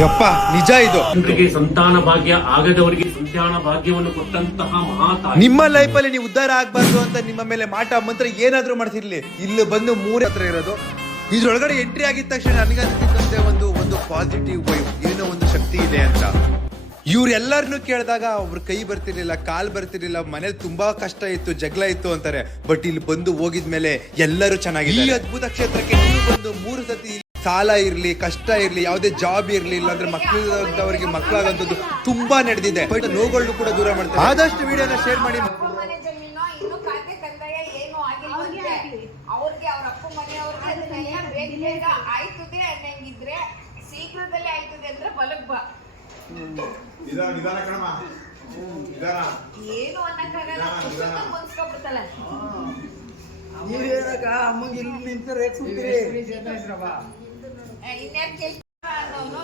ಯಪ್ಪ ನಿಜ ಇದು. ಸಂತಾನ ಭಾಗ್ಯ ಆಗದವರಿಗೆ ಸಂತಾನ ಭಾಗ್ಯವನ್ನು ಕೊಟ್ಟಂತಹ ಮಹಾತಾಯಿ. ನಿಮ್ಮ ಲೈಫ್ ಅಲ್ಲಿ ನೀವು ಉದ್ಧಾರ ಆಗ್ಬಾರ್ದು ಅಂತ ನಿಮ್ಮ ಮೇಲೆ ಮಾಟ ಮಂತ್ರ ಏನಾದ್ರೂ ಮಾಡ್ತಿರ್ಲಿ, ಇಲ್ಲಿ ಬಂದು 3 ಹತ್ರ ಇರೋದು. ಇದ್ರೊಳಗಡೆ ಎಂಟ್ರಿ ಆಗಿದ ತಕ್ಷಣ ನನಗಂತೆ ಒಂದು ಪಾಸಿಟಿವ್ ವೈಬ್, ಏನೋ ಒಂದು ಶಕ್ತಿ ಇದೆ ಅಂತ. ಇವ್ರೆಲ್ಲರನ್ನು ಕೇಳಿದಾಗ ಅವ್ರ ಕೈ ಬರ್ತಿರ್ಲಿಲ್ಲ, ಕಾಲ್ ಬರ್ತಿರ್ಲಿಲ್ಲ, ಮನೇಲಿ ತುಂಬಾ ಕಷ್ಟ ಇತ್ತು, ಜಗಳ ಇತ್ತು ಅಂತಾರೆ. ಬಟ್ ಇಲ್ಲಿ ಬಂದು ಹೋಗಿದ್ಮೇಲೆ ಎಲ್ಲರೂ ಚೆನ್ನಾಗಿದೆ. ಈ ಅದ್ಭುತ ಕ್ಷೇತ್ರಕ್ಕೆ ನೀವು ಬಂದು 3 ಸತಿ ಸಾಲ ಇರ್ಲಿ, ಕಷ್ಟ ಇರ್ಲಿ, ಯಾವುದೇ ಜಾಬ್ ಇರ್ಲಿ, ಇಲ್ಲಾಂದ್ರೆ ಮಕ್ಕಳಾದವರಿಗೆ ಮಕ್ಕಳಾಗಂತದ್ದು ತುಂಬಾ ನಡೆದಿದೆ. ಬಟ್ ನೋವುಗಳನ್ನು ಕೂಡ ದೂರ ಮಾಡ್ತಾರೆ. ಆದಷ್ಟು ವಿಡಿಯೋನ ಶೇರ್ ಮಾಡಿ. ಶೀಘ್ರದಲ್ಲೇ ಆಯ್ತದೆ ಅಂದ್ರೆ ಬಲಕ್ ಬಾ. ಏನು ಅನ್ನಕ್ಕಾಗಲ್ಲ, ಹೊಂದ್ಸ್ಕೊಬಿಡ್ತಲ್ಲ. ನೀವ್ ಹೇಳಾಗ ಅಮ್ಮಗೆ ಇಲ್ಲಿ ನಿಂತರೆ ಇನ್ಯಾರು ಕೆಲ್ಸ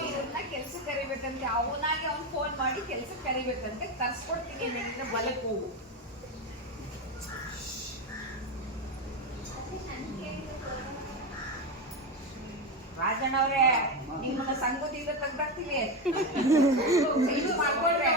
ಇದನ್ನ ಕೆಲ್ಸಕ್ಕೆ ಕರಿಬೇಕಂತೆ, ಅವನಾಗಿ ಅವ್ನು ಫೋನ್ ಮಾಡಿ ಕೆಲ್ಸಕ್ಕೆ ಕರಿಬೇಕಂತೆ. ತರ್ಸ್ಕೊಡ್ತೀನಿ ನಿನ್ನ ಬಲಕ್ ಹೋಗು. ರಾಜಣ್ಣವ್ರೆ, ನಿಮ್ಮನ್ನ ಸಂಘದಿಂದ ತೆಗ್ದಾಕ್ತೀವಿ ಮಾಡ್ಕೊಳ್ರೆ.